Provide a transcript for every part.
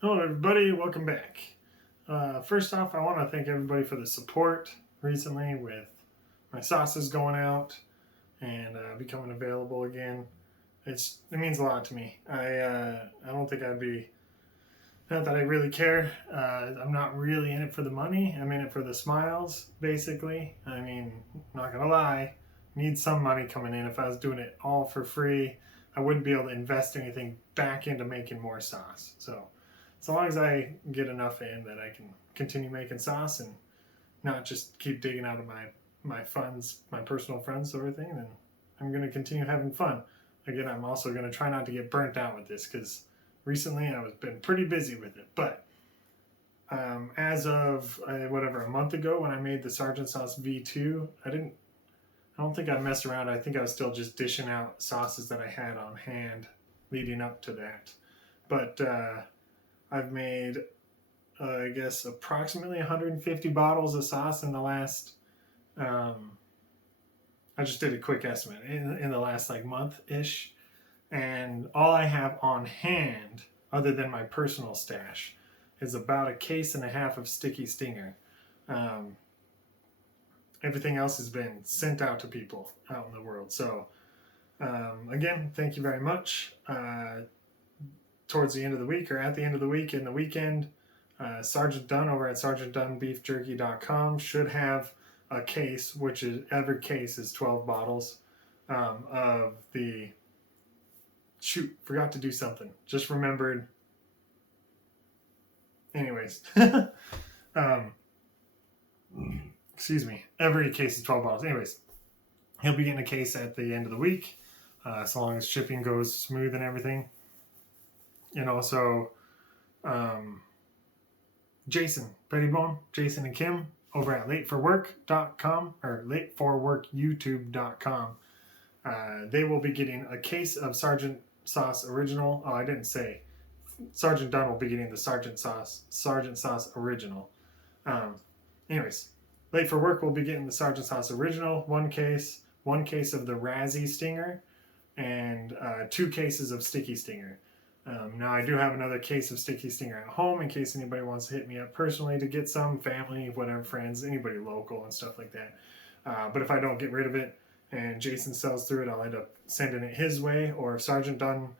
Hello, everybody. Welcome back. First off, I want to thank everybody for the support recently with my sauces going out and becoming available again. It means a lot to me. I don't think I'd be not that I really care. I'm not really in it for the money. I'm in it for the smiles, basically. I mean, not gonna lie, need some money coming in. If I was doing it all for free, I wouldn't be able to invest anything back into making more sauce. So, as long as I get enough in that I can continue making sauce and not just keep digging out of my funds, my personal funds, sort of thing, then I'm gonna continue having fun. Again, I'm also gonna try not to get burnt out with this because recently I was been pretty busy with it. But as of a month ago when I made the Sargent Sauce V2, I don't think I messed around. I think I was still just dishing out sauces that I had on hand leading up to that. But I've made I guess approximately 150 bottles of sauce in the last. I just did a quick estimate in the last like month ish, and all I have on hand, other than my personal stash, is about a case and a half of Sticky Stinger. Um, Everything else has been sent out to people out in the world. So, again, thank you very much. Towards the end of the week or at the end of the week in the weekend, Sergeant Dunn over at sergeantdunnbeefjerky.com should have a case, which is every case is 12 bottles of the. Shoot, forgot to do something. Just remembered. Anyways, um, excuse me. Every case is 12 bottles. Anyways, he'll be getting a case at the end of the week, as long as shipping goes smooth and everything. And also, Jason Pettibone, Jason and Kim over at lateforwork.com or lateforworkyoutube.com. They will be getting a case of Sargent Sauce Original. Oh, I didn't say. Sergeant Dunn will be getting the Sargent Sauce Original. Anyways, Late for Work will be getting the Sargent Sauce Original, one case of the Razzie Stinger, and 2 cases of Sticky Stinger. Now, I do have another case of Sticky Stinger at home in case anybody wants to hit me up personally to get some, family, whatever, friends, anybody local and stuff like that. But if I don't get rid of it and Jason sells through it, I'll end up sending it his way. Or if Sergeant Dunn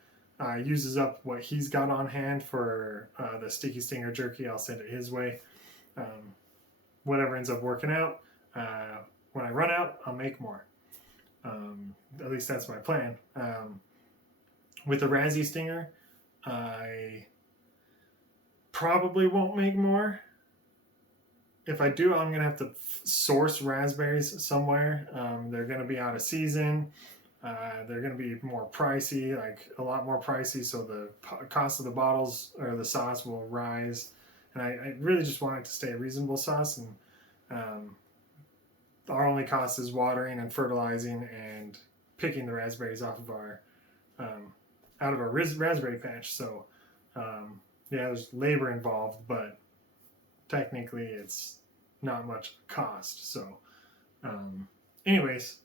uses up what he's got on hand for the Sticky Stinger jerky, I'll send it his way. Whatever ends up working out. When I run out, I'll make more. At least that's my plan. With the Razzie Stinger, I probably won't make more. If I do, I'm going to have to source raspberries somewhere. They're going to be out of season. They're going to be more pricey, like a lot more pricey, so the cost of the bottles or the sauce will rise. And I really just want it to stay a reasonable sauce. And our only cost is watering and fertilizing and picking the raspberries off of our out of our raspberry patch. So, yeah, there's labor involved, but technically it's not much cost. So, anyways,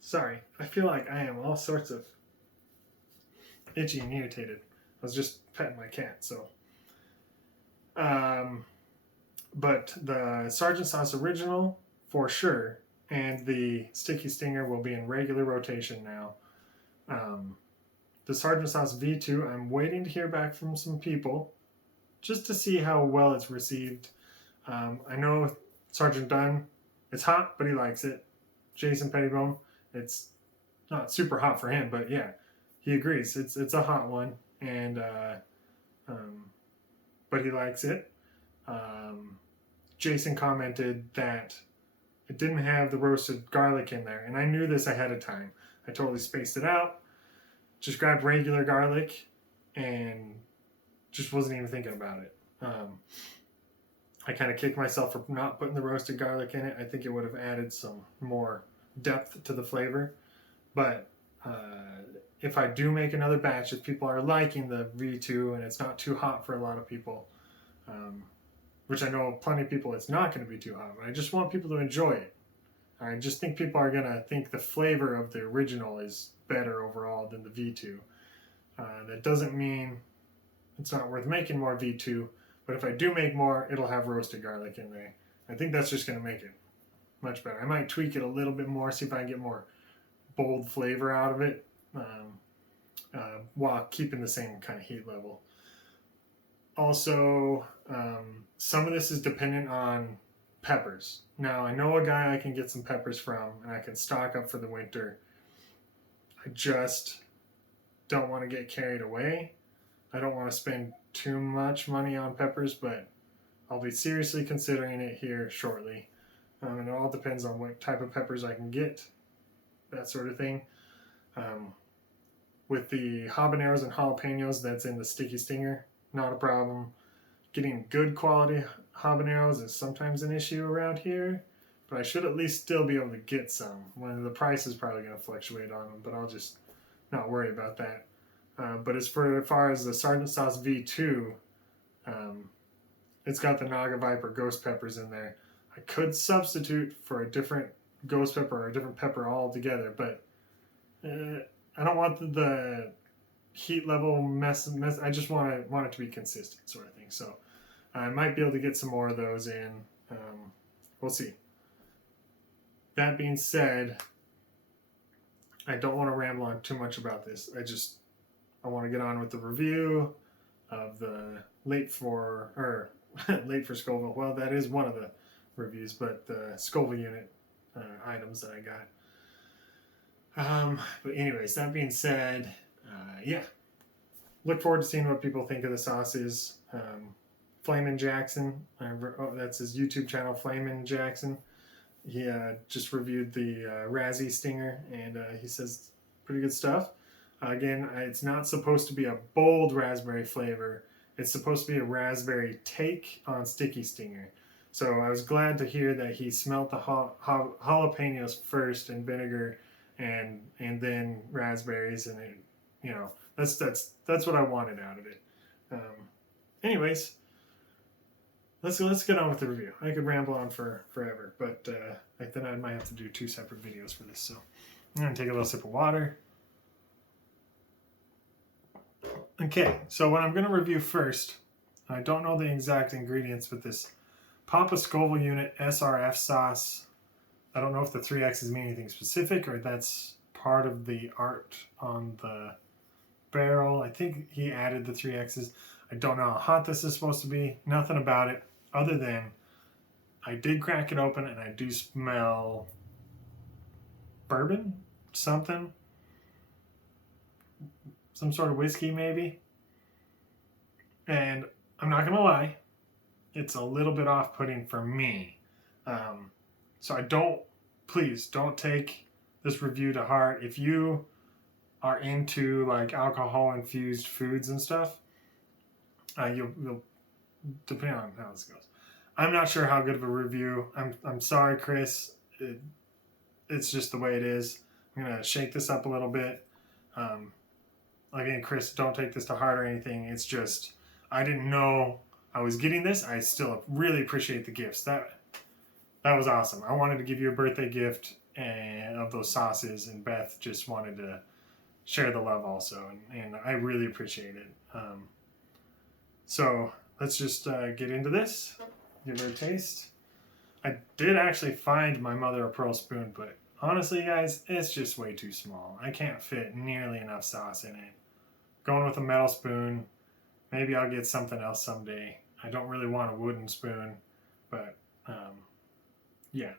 sorry. I feel like I am all sorts of itchy and irritated. I was just petting my cat, so. But the Sargent Sauce Original, for sure, and the Sticky Stinger will be in regular rotation now. The Sargent Sauce V2, I'm waiting to hear back from some people just to see how well it's received. I know Sergeant Dunn, it's hot, but he likes it. Jason Pettibone, it's not super hot for him, but yeah, he agrees. It's a hot one, and but he likes it. Jason commented that it didn't have the roasted garlic in there, and I knew this ahead of time. I totally spaced it out. Just grabbed regular garlic and just wasn't even thinking about it. I kind of kicked myself for not putting the roasted garlic in it. I think it would have added some more depth to the flavor. But if I do make another batch, if people are liking the V2 and it's not too hot for a lot of people, which I know plenty of people it's not going to be too hot, but I just want people to enjoy it. I just think people are going to think the flavor of the original is better overall than the V2. That doesn't mean it's not worth making more V2. But if I do make more, it'll have roasted garlic in there. I think that's just going to make it much better. I might tweak it a little bit more, see if I can get more bold flavor out of it, while keeping the same kind of heat level. Also, some of this is dependent on peppers. Now, I know a guy I can get some peppers from, and I can stock up for the winter. I just don't want to get carried away. I don't want to spend too much money on peppers, but I'll be seriously considering it here shortly. And it all depends on what type of peppers I can get, that sort of thing. With the habaneros and jalapenos that's in the sticky stinger, not a problem. Getting good quality habaneros is sometimes an issue around here, but I should at least still be able to get some. When the price is probably going to fluctuate on them, but I'll just not worry about that. But as far as the Sargent Sauce V2, it's got the Naga Viper ghost peppers in there. I could substitute for a different ghost pepper or a different pepper altogether, but I don't want the heat level mess. I just want it to be consistent, sort of thing. So I might be able to get some more of those in. We'll see. That being said, I don't want to ramble on too much about this. I want to get on with the review of the late for Scoville. Well, that is one of the reviews, but the Scoville Unit items that I got. But anyways, that being said, yeah. Look forward to seeing what people think of the sauces. Flamin' Jackson, that's his YouTube channel, Flamin' Jackson. He just reviewed the Razzie Stinger, and he says pretty good stuff. Again, it's not supposed to be a bold raspberry flavor. It's supposed to be a raspberry take on Sticky Stinger. So I was glad to hear that he smelt the jalapenos first in vinegar, and then raspberries, and it, that's what I wanted out of it. Anyways, let's get on with the review. I could ramble on forever, but then I might have to do 2 separate videos for this. So I'm gonna take a little sip of water. Okay, so what I'm going to review first, I don't know the exact ingredients, but this Papa Scoville Unit SRF sauce, I don't know if the 3X's mean anything specific or that's part of the art on the barrel. I think he added the 3X's. I don't know how hot this is supposed to be. Nothing about it other than I did crack it open and I do smell bourbon, something. Some sort of whiskey, maybe. And I'm not going to lie, it's a little bit off-putting for me. So please don't take this review to heart. If you are into like alcohol-infused foods and stuff, you'll depending on how this goes. I'm not sure how good of a review. I'm sorry, Chris. It's just the way it is. I'm going to shake this up a little bit. Again, Chris, don't take this to heart or anything. It's just, I didn't know I was getting this. I still really appreciate the gifts. That was awesome. I wanted to give you a birthday gift of those sauces, and Beth just wanted to share the love also, and I really appreciate it. So let's just get into this, give her a taste. I did actually find my mother of pearl spoon, but honestly, guys, it's just way too small. I can't fit nearly enough sauce in it. Going with a metal spoon. Maybe I'll get something else someday. I don't really want a wooden spoon, but yeah.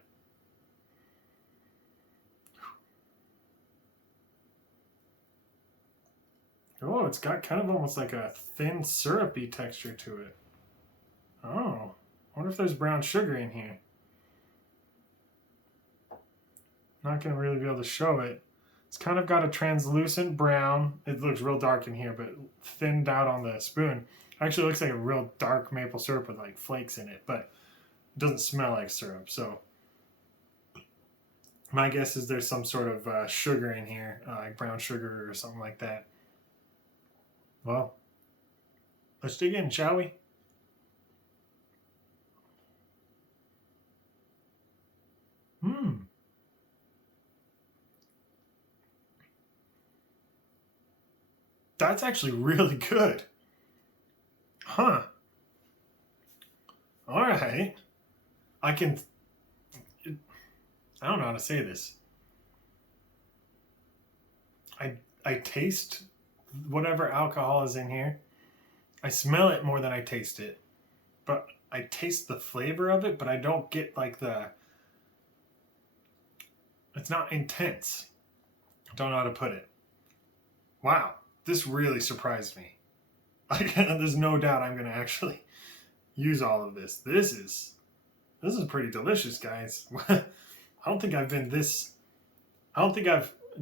Oh, it's got kind of almost like a thin syrupy texture to it. Oh, I wonder if there's brown sugar in here. Not going to really be able to show it. It's kind of got a translucent brown. It looks real dark in here, but thinned out on the spoon. Actually looks like a real dark maple syrup with like flakes in it, but it doesn't smell like syrup. So my guess is there's some sort of sugar in here, like brown sugar or something like that. Well, let's dig in, shall we? That's actually really good. right. I don't know how to say this. I taste whatever alcohol is in here. I smell it more than I taste it. But I taste the flavor of it, but I don't get like it's not intense. I don't know how to put it. Wow, this really surprised me. Like, there's no doubt I'm going to actually use all of this. This is pretty delicious, guys. I don't think I've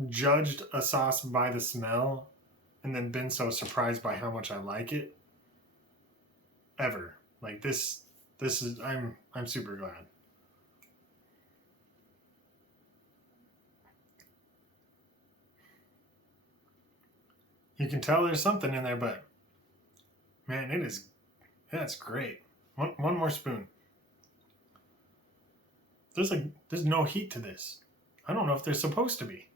judged a sauce by the smell and then been so surprised by how much I like it ever. Like this is I'm super glad. You can tell there's something in there, but man, that's great. One more spoon. There's no heat to this. I don't know if there's supposed to be.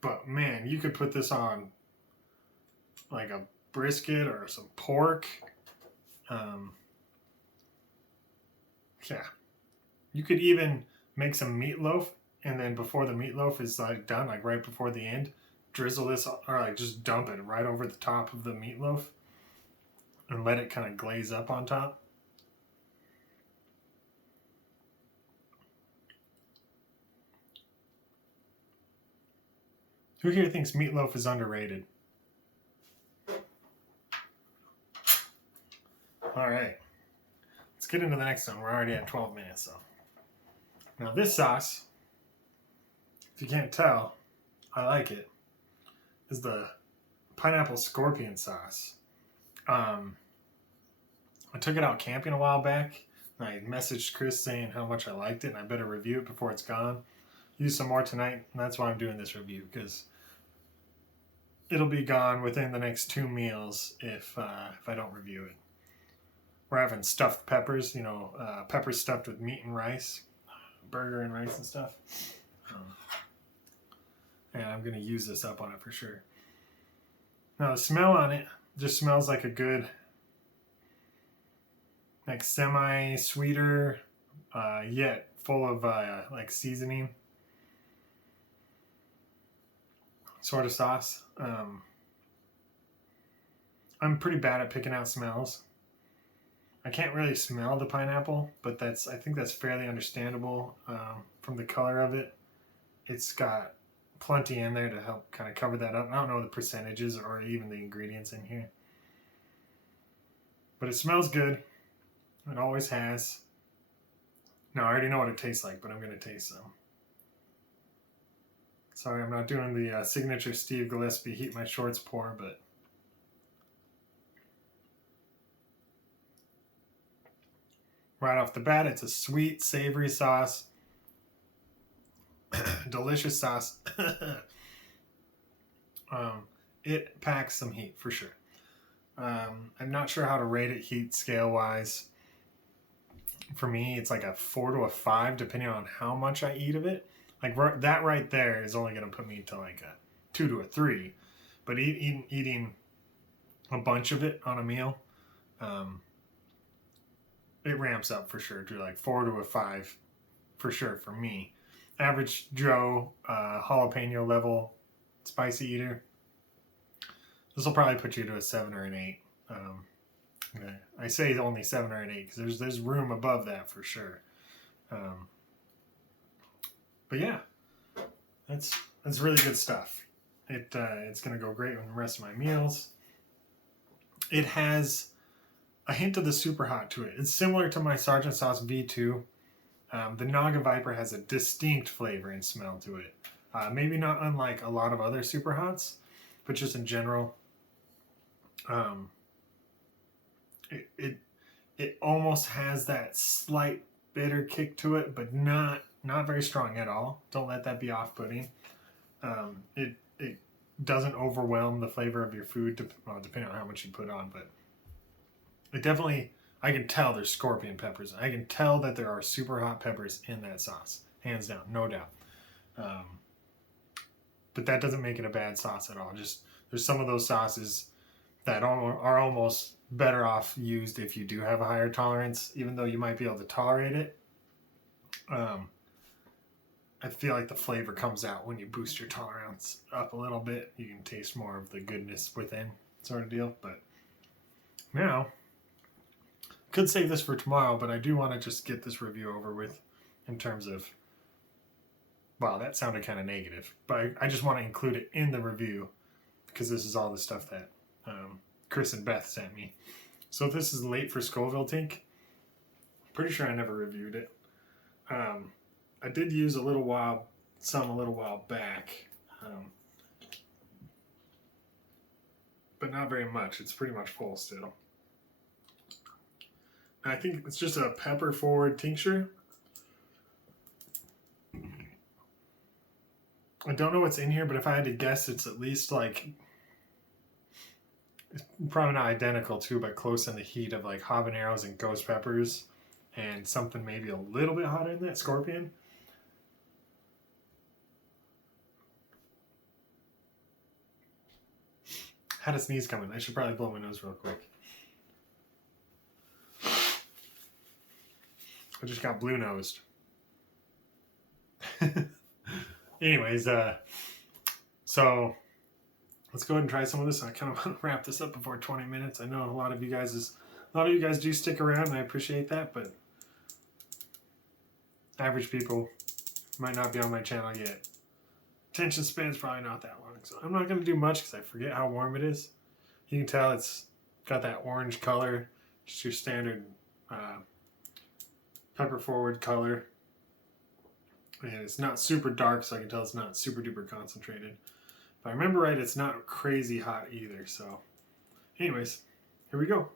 But man, you could put this on like a brisket or some pork. Yeah. You could even make some meatloaf, and then before the meatloaf is like done, like right before the end, drizzle this, or like just dump it right over the top of the meatloaf and let it kind of glaze up on top. Who here thinks meatloaf is underrated? All right. Let's get into the next one. We're already at 12 minutes, so. Now this sauce, if you can't tell, I like it, is the pineapple scorpion sauce. I took it out camping a while back, and I messaged Chris saying how much I liked it, and I better review it before it's gone. Use some more tonight, and that's why I'm doing this review, because it'll be gone within the next 2 meals if I don't review it. We're having stuffed peppers, peppers stuffed with meat and rice, burger and rice and stuff. And I'm going to use this up on it for sure. Now the smell on it just smells like a good, like semi-sweeter, yet full of like seasoning sort of sauce. I'm pretty bad at picking out smells. I can't really smell the pineapple, but I think that's fairly understandable from the color of it. It's got plenty in there to help kind of cover that up. I don't know the percentages or even the ingredients in here. But it smells good. It always has. Now, I already know what it tastes like, but I'm going to taste some. Sorry, I'm not doing the signature Steve Gillespie heat my shorts pour, but right off the bat, it's a sweet, savory sauce. Delicious sauce. It packs some heat for sure. I'm not sure how to rate it heat scale wise. For me, it's like a 4 to a 5, depending on how much I eat of it. Like that right there is only going to put me to like a 2 to a 3. But eating a bunch of it on a meal, it ramps up for sure to like 4 to a 5 for sure for me. Average Joe jalapeno level spicy eater, this will probably put you to a 7 or an 8. Okay. I say only 7 or an 8 because there's room above that for sure. But yeah, that's really good stuff. It's gonna go great with the rest of my meals. It has a hint of the super hot to it. It's similar to my Sargent Sauce V2. The Naga Viper has a distinct flavor and smell to it. Maybe not unlike a lot of other super hots, but just in general, it almost has that slight bitter kick to it, but not very strong at all. Don't let that be off-putting. It doesn't overwhelm the flavor of your food, depending on how much you put on, but it definitely, I can tell there's scorpion peppers. I can tell that there are super hot peppers in that sauce. Hands down, no doubt. But that doesn't make it a bad sauce at all. Just, there's some of those sauces that are almost better off used if you do have a higher tolerance, even though you might be able to tolerate it. I feel like the flavor comes out when you boost your tolerance up a little bit. You can taste more of the goodness within, sort of deal. But now, could save this for tomorrow, but I do want to just get this review over with in terms of, wow, that sounded kind of negative, but I just want to include it in the review because this is all the stuff that Chris and Beth sent me. So this is late for Scoville Tink. Pretty sure I never reviewed it. I did use a little while back, but not very much. It's pretty much full still. I think it's just a pepper forward tincture. I don't know what's in here, but if I had to guess, it's at least like, it's probably not identical to, but close in the heat of like habaneros and ghost peppers and something maybe a little bit hotter than that, scorpion. Had a sneeze coming. I should probably blow my nose real quick. I just got blue nosed. Anyways, so let's go ahead and try some of this. I kind of want to wrap this up before 20 minutes. I know a lot of you guys do stick around, and I appreciate that, but average people might not be on my channel yet. Attention span's probably not that long, so I'm not going to do much because I forget how warm it is. You can tell it's got that orange color, just your standard pepper forward color. And it's not super dark, so I can tell it's not super duper concentrated. If I remember right, it's not crazy hot either. So anyways, here we go.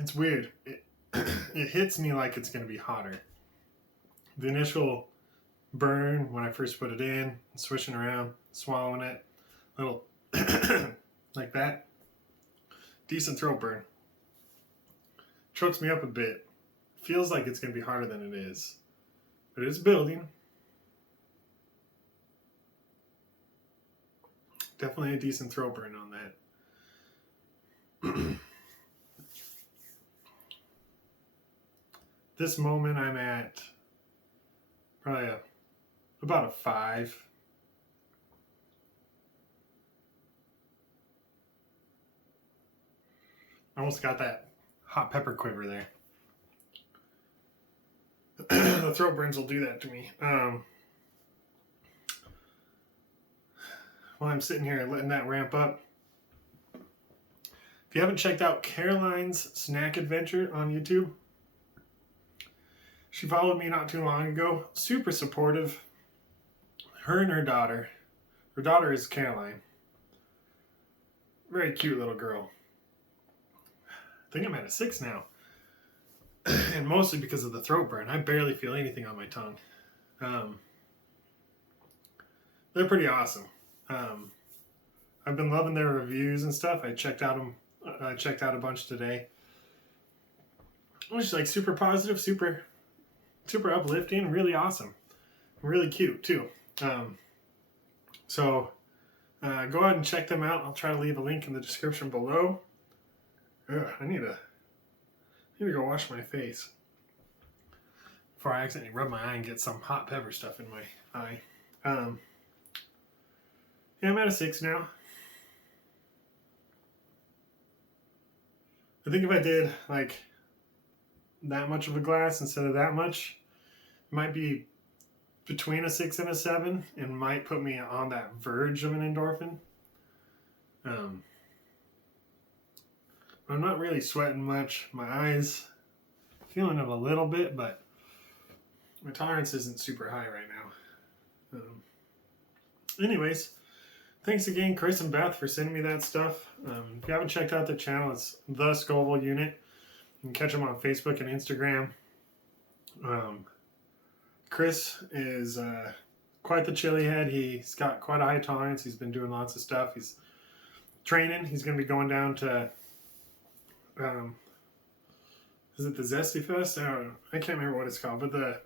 It's weird. It hits me like it's going to be hotter. The initial burn when I first put it in, swishing around, swallowing it, little like that. Decent throat burn. Chokes me up a bit. Feels like it's going to be harder than it is. But it's building. Definitely a decent throat burn on that. This moment I'm at probably about a 5. I almost got that hot pepper quiver there. The throat burns will do that to me. While I'm sitting here letting that ramp up. If you haven't checked out Caroline's Snack Adventure on YouTube, she followed me not too long ago. Super supportive. Her and her daughter. Her daughter is Caroline. Very cute little girl. I think I'm at a 6 now. And mostly because of the throat burn. I barely feel anything on my tongue. They're pretty awesome. I've been loving their reviews and stuff. I checked out a bunch today. It was like super positive, super uplifting, really awesome, really cute too. So go ahead and check them out. I'll try to leave a link in the description below. I need to go wash my face before I accidentally rub my eye and get some hot pepper stuff in my eye. Yeah, I'm at a 6 now. I think if I did like that much of a glass instead of that much, it might be between a 6 and a 7 and might put me on that verge of an endorphin. I'm not really sweating much. My eyes feeling it a little bit, but my tolerance isn't super high right now. Anyways, thanks again, Chris and Beth, for sending me that stuff. If you haven't checked out the channel, it's the Scoville Unit. You can catch him on Facebook and Instagram. Chris is quite the chili head. He's got quite a high tolerance. He's been doing lots of stuff. He's training. He's going to be going down to, is it the Zesty Fest? I can't remember what it's called, but the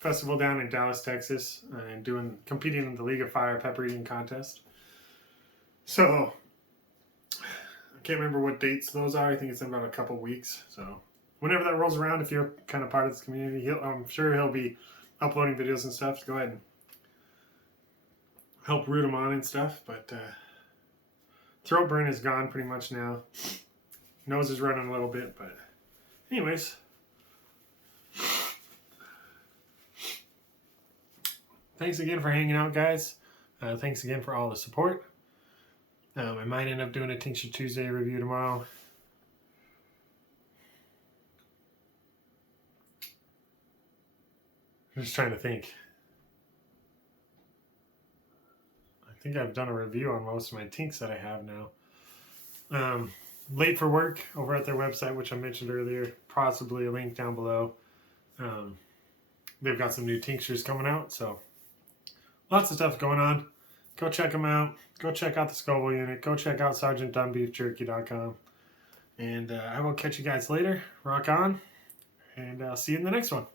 festival down in Dallas, Texas, and competing in the League of Fire pepper eating contest. So I can't remember what dates those are. I think it's in about a couple weeks. So whenever that rolls around, if you're kind of part of this community, I'm sure he'll be uploading videos and stuff. So go ahead and help root him on and stuff. But throat burn is gone pretty much now. Nose is running a little bit, but anyways. Thanks again for hanging out, guys. Thanks again for all the support. I might end up doing a Tincture Tuesday review tomorrow. I'm just trying to think. I think I've done a review on most of my tinks that I have now. Late for Work over at their website, which I mentioned earlier. Possibly a link down below. They've got some new tinctures coming out, so lots of stuff going on. Go check them out. Go check out the Scoville Unit. Go check out SargentDoneBeefJerky.com. And I will catch you guys later. Rock on. And I'll see you in the next one.